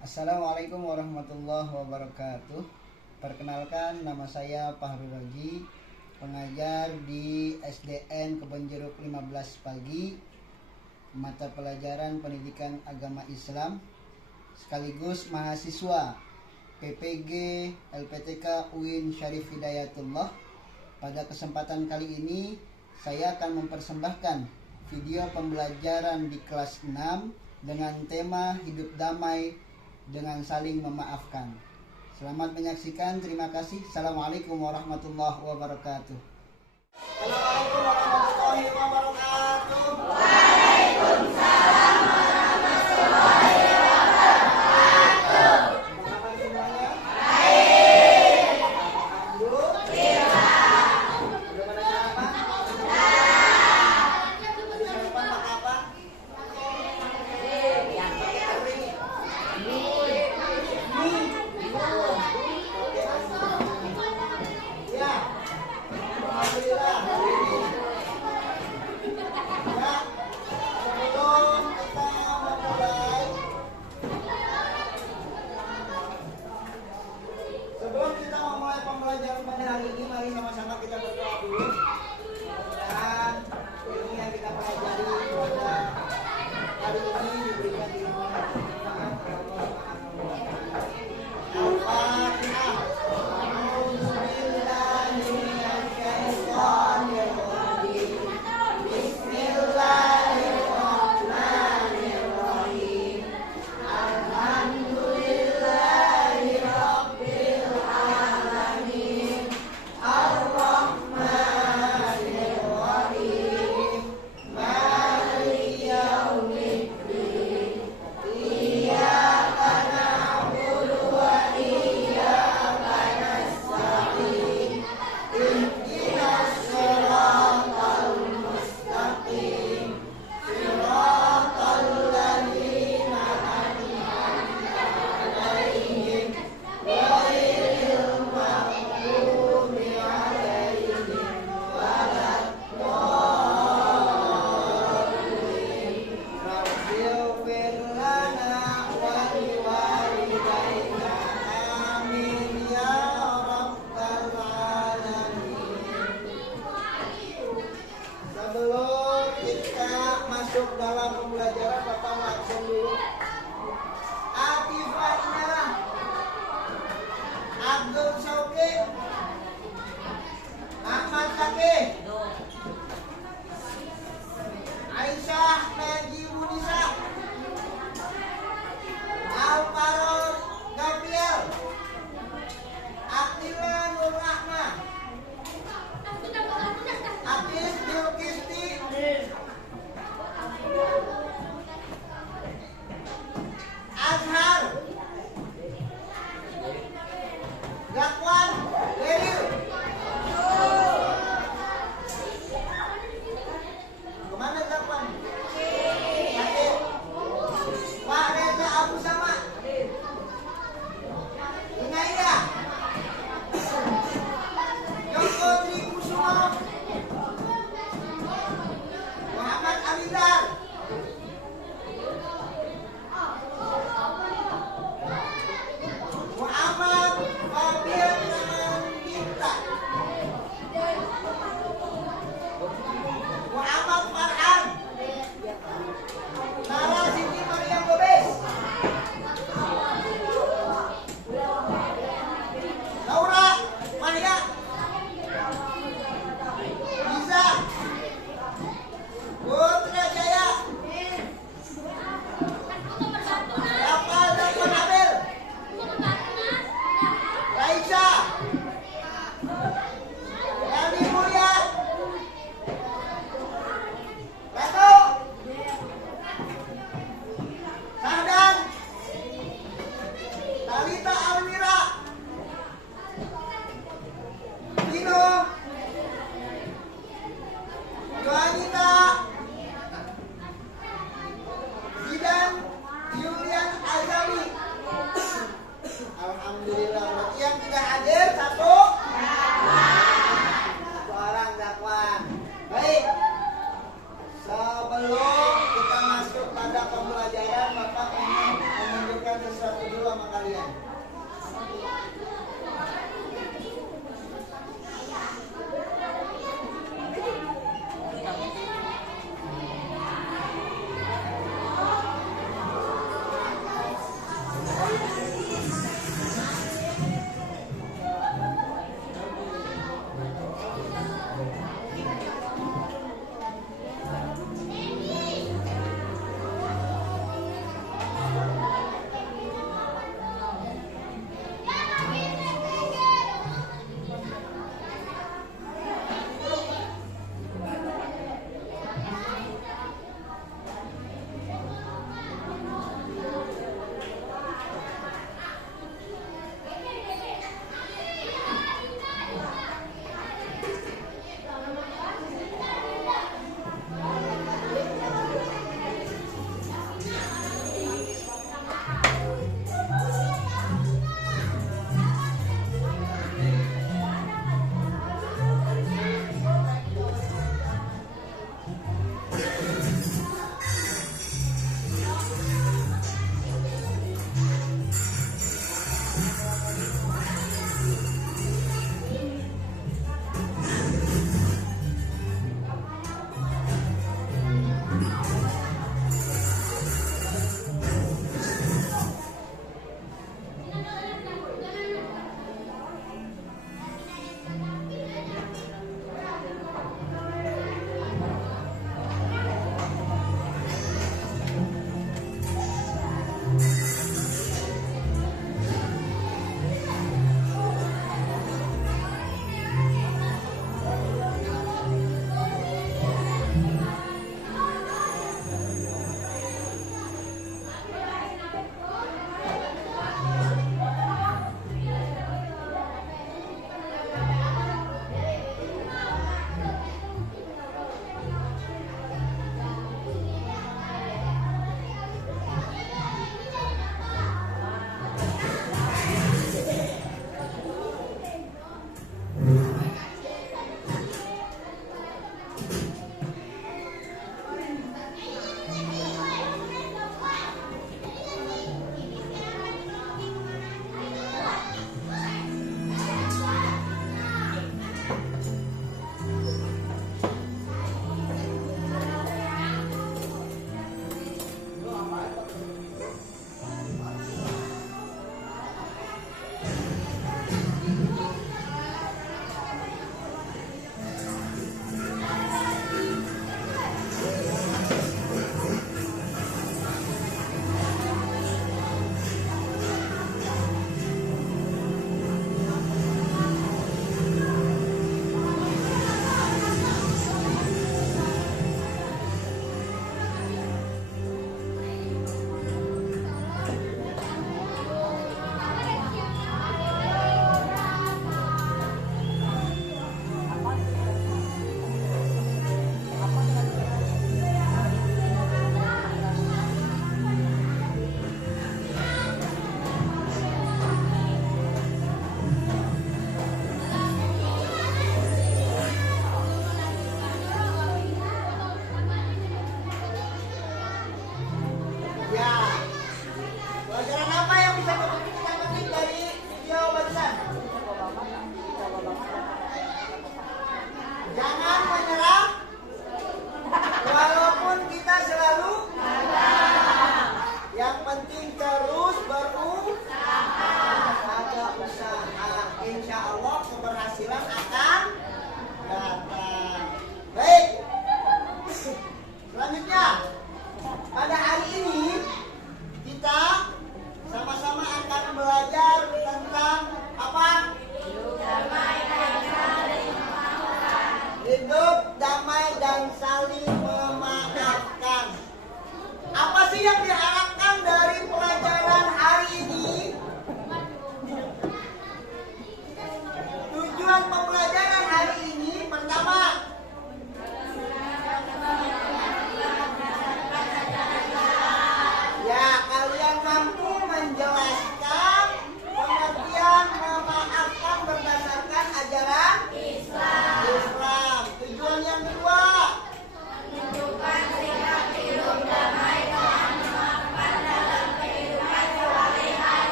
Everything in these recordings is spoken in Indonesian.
Assalamualaikum warahmatullahi wabarakatuh. Perkenalkan, nama saya Fahrul Roji, pengajar di SDN Kebonjeruk 15 Pagi, mata pelajaran pendidikan agama Islam, sekaligus mahasiswa PPG LPTK UIN Syarif Hidayatullah. Pada kesempatan kali ini, saya akan mempersembahkan video pembelajaran di kelas 6 dengan tema hidup damai dengan saling memaafkan. Selamat menyaksikan, terima kasih. Assalamualaikum warahmatullahi wabarakatuh. Assalamualaikum warahmatullahi wabarakatuh. Waalaikumsalam warahmatullahi wabarakatuh. Bagaimana semuanya? Baik. Alhamdulillah. Sudah pada sarapan? Sudah. Sarapan makan apa? kalian?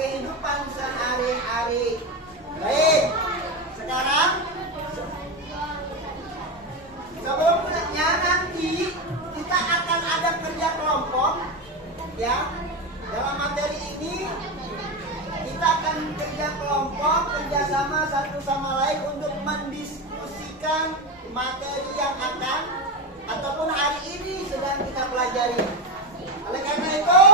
kehidupan sehari-hari. Baik, sekarang sebelumnya nanti kita akan ada kerja kelompok, ya. Dalam materi ini kita akan kerja kelompok, kerjasama satu sama lain untuk mendiskusikan materi yang akan ataupun hari ini sedang kita pelajari. Oleh karena itu,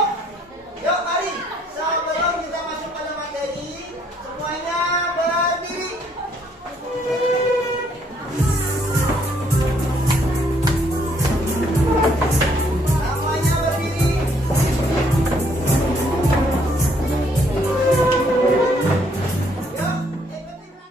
yuk mari sebelum kita masuk pada materi, semuanya berdiri. Semuanya berdiri. Yuk, ikuti.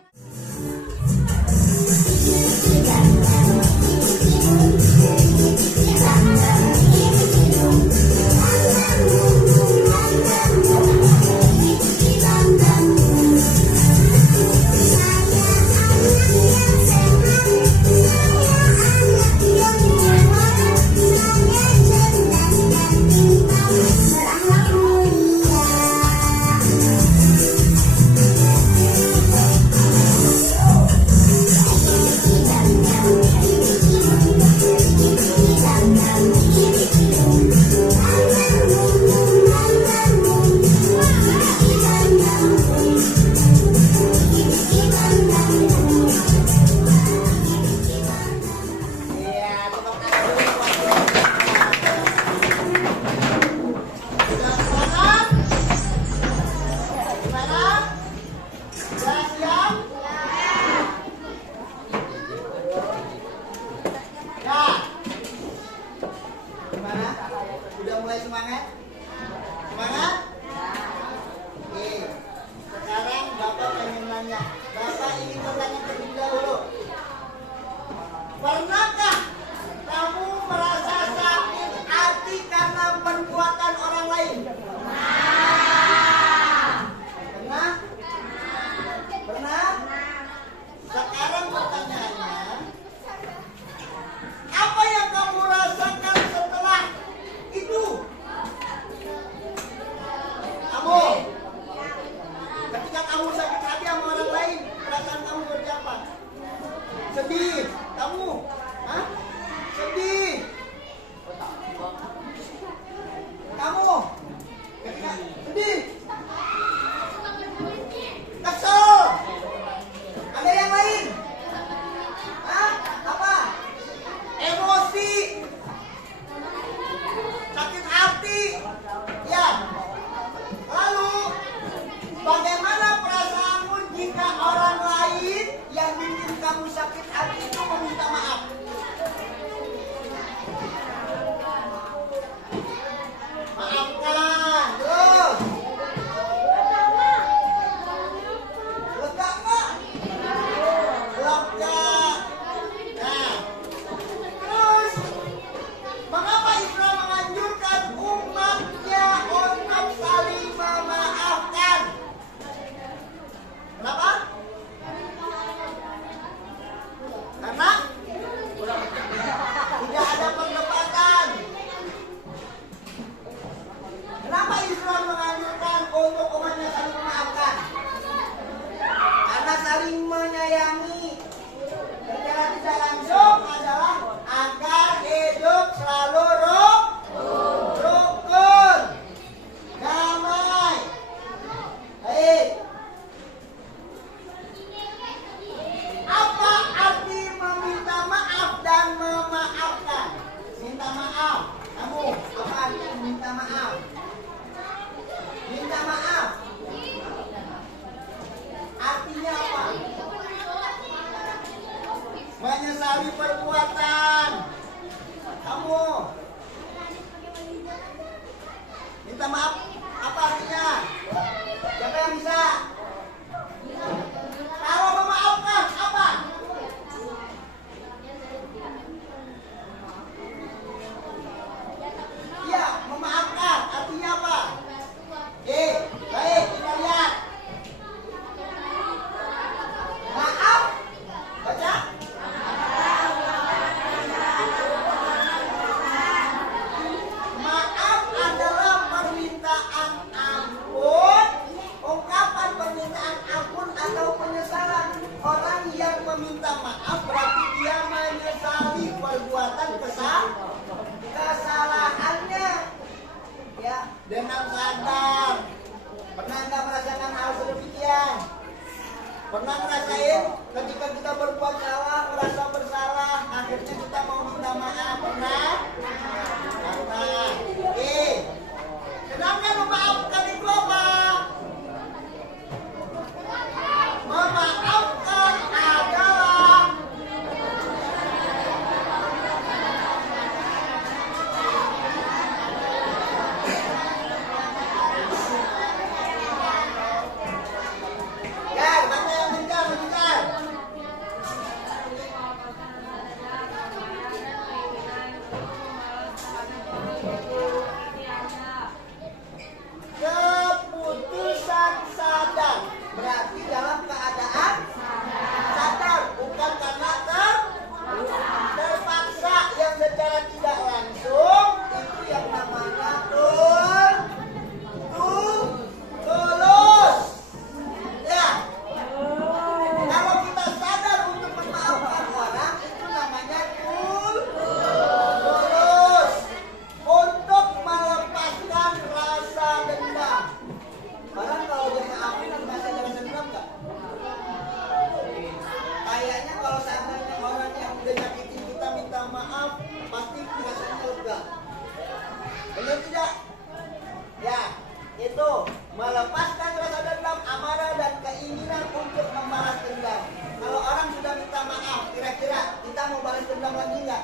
tendang lagi enggak?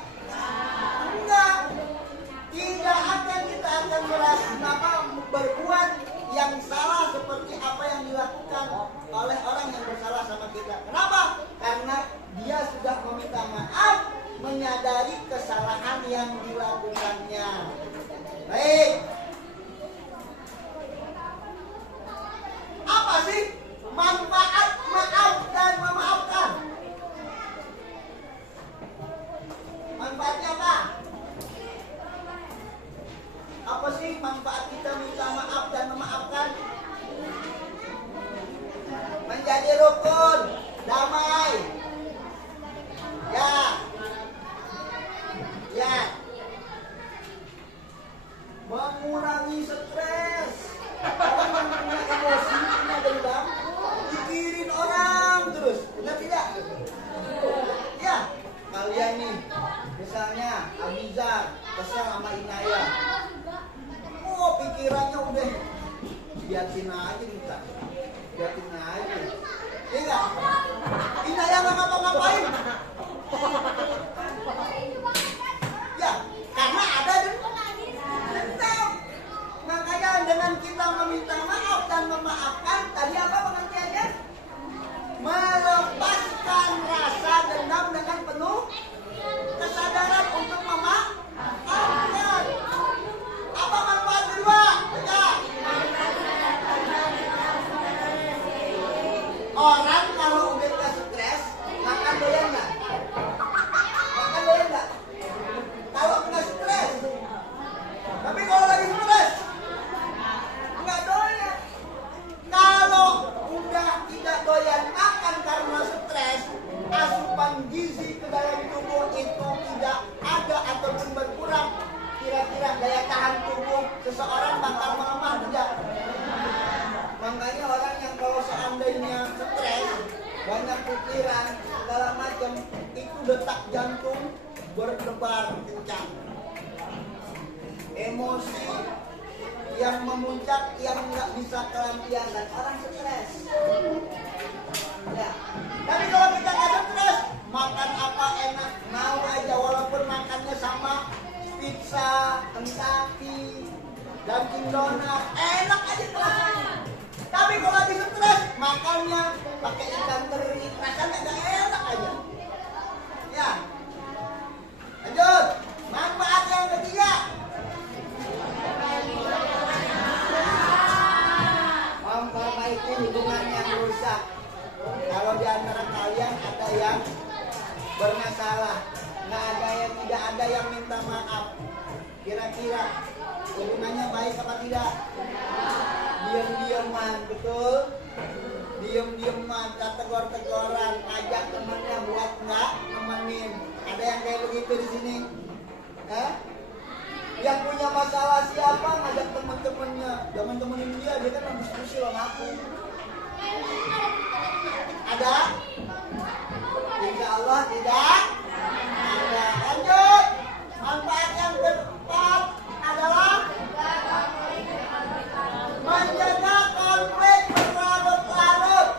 Enggak. Tidak akan kita akan merasa berbuat yang salah seperti apa yang dilakukan oleh orang yang bersalah sama kita. Kenapa? Karena dia sudah meminta maaf, menyadari kesalahan yang dilakukannya. Baik. Apa sih manfaat maaf dan memaafkan? Manfaatnya apa? Apa sih manfaat kita minta maaf dan memaafkan? Menjadi rukun, damai. Ya. Ya. Mengurangi stres. Orang yang punya emosi, punya dendam, pikirin orang terus. Benar tidak? Ya. Kalian nih, misalnya Abizar kesel sama Inaya. Oh, pikirannya udah biarin aja kita. Biarin aja. Iya enggak? Inaya enggak ngapa-ngapain. Ya, karena ada dendam. Makanya dengan kita meminta maaf dan memaafkan, tadi apa pengertiannya? Melepaskan rasa dendam dengan penuh kesadaran untuk memaafkan. Apa manfaat kedua? Ya. Orang kalau udah gak stres, makan doyan nggak? Makan doyan nggak? Kalau nggak stres, tapi kalau lagi stres, nggak doyan. Kalau udah tidak doyan makan karena stres, asupan gizi ke dalam tubuh itu tidak ada ataupun berkurang. Kira-kira daya tahan tubuh seseorang bakal melemah tidak? Makanya orang yang kalau seandainya stres, banyak pikiran, segala macam, itu detak jantung berdebar kencang. Emosi yang memuncak, yang nggak bisa kelampiasan, orang stres. Ya. Tapi kalau kita nggak stres, makan apa enak, mau aja walaupun makannya sama pizza, Kentucky, Dunkin Donat, enak aja rasanya. Tapi kalau lagi stres, makannya pakai ikan teri, rasanya nggak enak aja. Ya. Lanjut. Manfaat yang ketiga. Memperbaiki hubungan yang rusak. Kalau di antara kalian ada yang bermasalah, tidak ada yang minta maaf, kira-kira hubungannya baik apa tidak? Diam-diaman, betul? Diam-diaman, tegur-teguran, ajak temannya buat nggak nemenin. Ada yang kayak begitu di sini? Yang punya masalah siapa ngajak teman-temannya? Jangan temenin dia kan habis diskusi sama aku. Ada? Insya Allah tidak ada. Lanjut. Manfaat yang keempat adalah menjaga konflik berlarut-larut.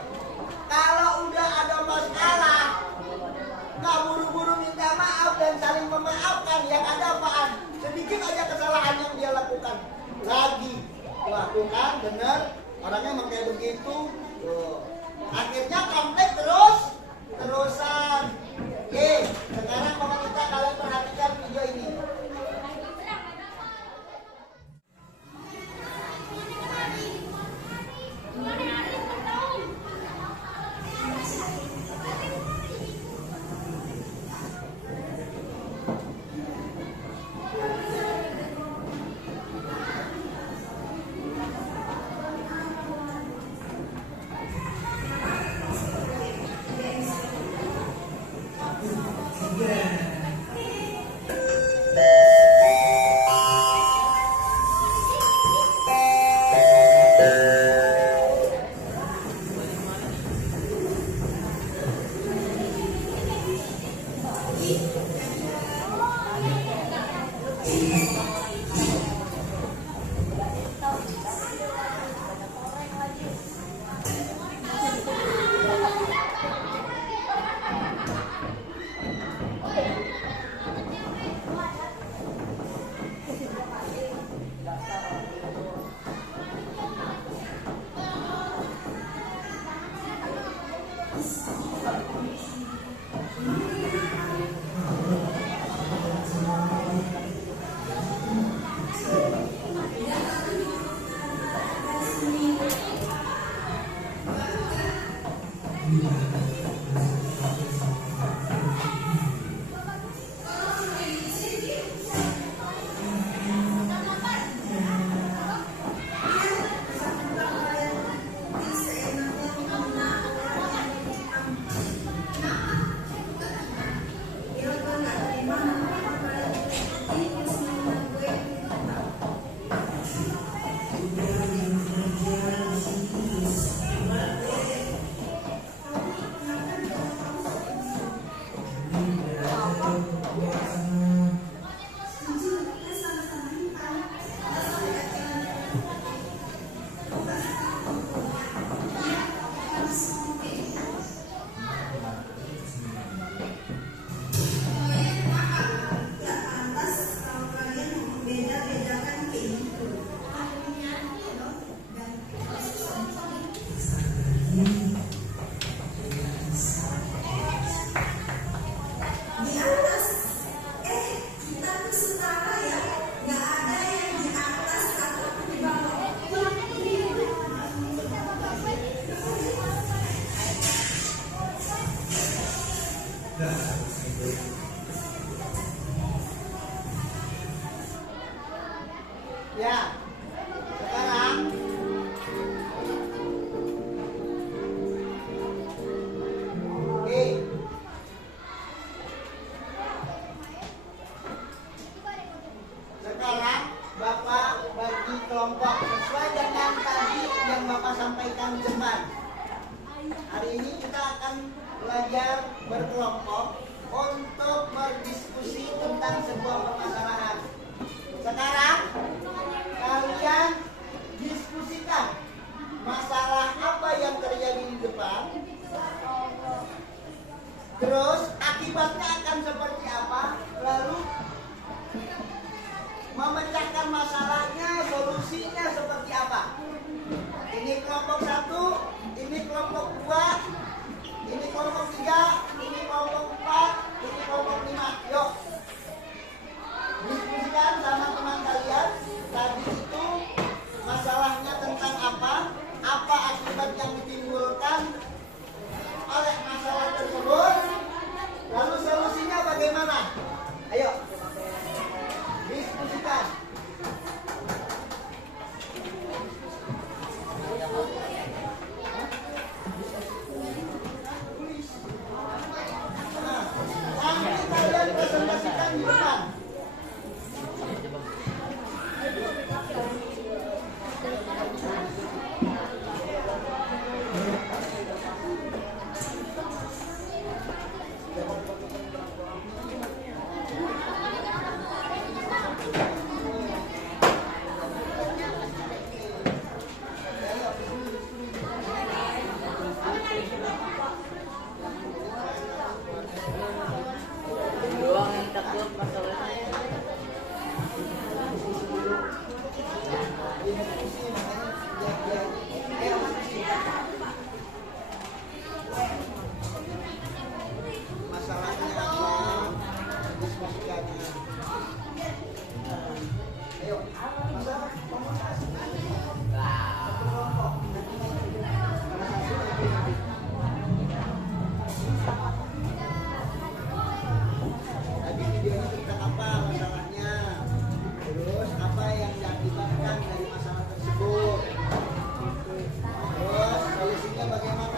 Kalau udah ada masalah, nggak buru-buru minta maaf dan saling memaafkan, yang ada apaan? Sedikit aja kesalahan yang dia lakukan, lagi lakukan, benar? Orangnya emang kayak begitu. Akhirnya konflik terusan. Oke, sekarang mau kita kalian perhatikan video ini. Ya. Sekarang oke. Sekarang Bapak bagi kelompok sesuai dengan tadi yang Bapak sampaikan di depan. Hari ini kita akan belajar berkelompok untuk berdiskusi tentang sebuah permasalahan. Sekarang kalian diskusikan masalah apa yang terjadi di depan. Terus akibatnya akan seperti apa? Lalu memecahkan masalahnya, solusinya seperti apa? Ini kelompok 1, ini kelompok 2, ini kelompok 3, ini kelompok 4, ini kelompok 5. Yuk, diskusikan sama teman kalian. Tadi itu masalahnya tentang apa? Apa akibat yang ditimbulkan oleh masalah tersebut? Lalu solusinya bagaimana? Ayo, diskusikan. Nanti kalian presentasikan di depan. Masalahnya apa? Diskusikannya. Ayo, masalah komunikasi. Satu kelompok. Tadi videonya tentang apa masalahnya? Terus apa yang diakibatkan dari masalah tersebut? Terus solusinya bagaimana?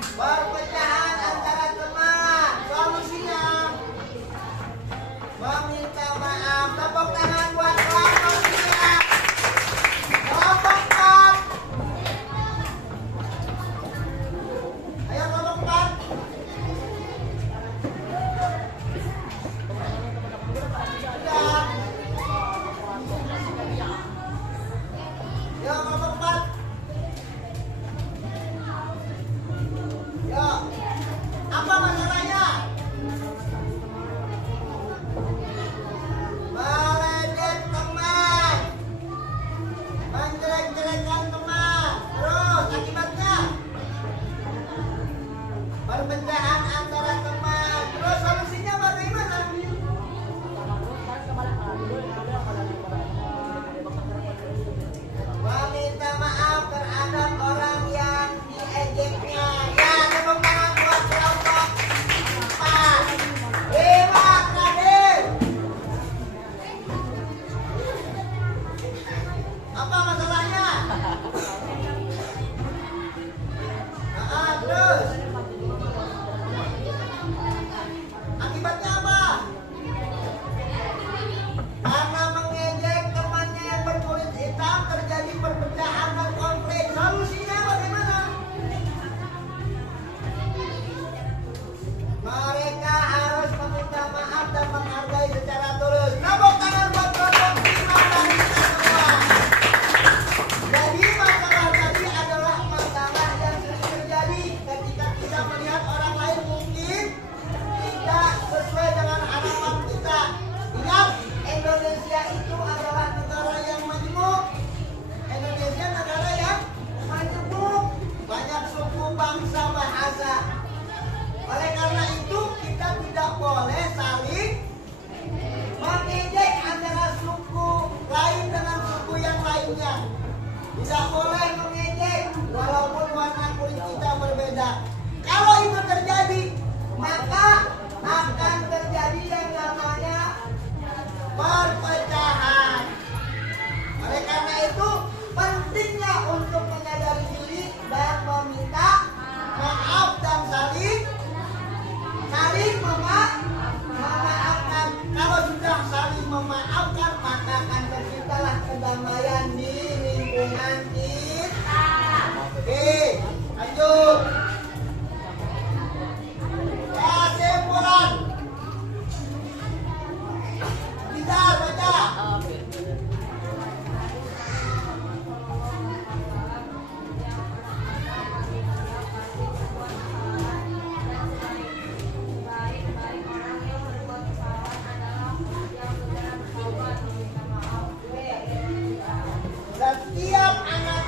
Perpecahan antara teman. Solusinya meminta maaf. Tepuk tangan buat kelompok 3. Kelompok 4. Ayo kelompok 4. Sudah. Yo kelompok 4. Yo. Apa masalahnya? Meledek teman, menjelek-jelekan teman, terus akibatnya perpecahan antara teman. Terus solusinya bagaimana? Meminta maaf terhadap orang yang diejeknya. Ya, tepuk tangan buat kelompok 4. Terima kasih. Apa masalahnya? Terus akibatnya apa? Karena mengejek temannya yang berkulit hitam terjadi perpecahan dan konflik. Solusinya bagaimana? Mereka harus meminta maaf dan menghargai secara tulus. Tepuk tangan buat kelompok 5 dan kita semua. Jadi masalah tadi adalah masalah yang sering terjadi ketika kita melihat orang lain mungkin tidak sesuai dengan harapan kita. Ingat, Indonesia itu adalah negara yang majemuk. Indonesia negara yang majemuk, banyak suku, bangsa, bahasa. Oleh karena itu kita tidak boleh saling mengejek antara suku lain dengan suku yang lainnya. Tidak boleh mengejek walaupun warna kulit kita berbeda. Kalau itu terjadi, maka akan terjadi yang namanya perpecahan. Oleh karena itu pentingnya untuk menyadari diri dan meminta maaf dan saling memaafkan. Kalau sudah saling memaafkan, maka akan terciptalah kedamaian di lingkungan kita. Oke, lanjut. Kesimpulan. Bisa baca. Setiap anak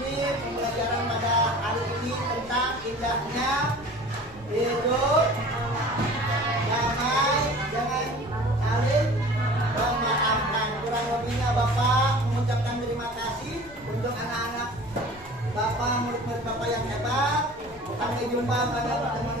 ini pembelajaran pada hari ini tentang indahnya hidup damai dengan saling memaafkan. Kurang lebihnya Bapak mengucapkan terima kasih untuk anak-anak Bapak, murid-murid Bapak yang hebat. Sampai jumpa pada pertemuan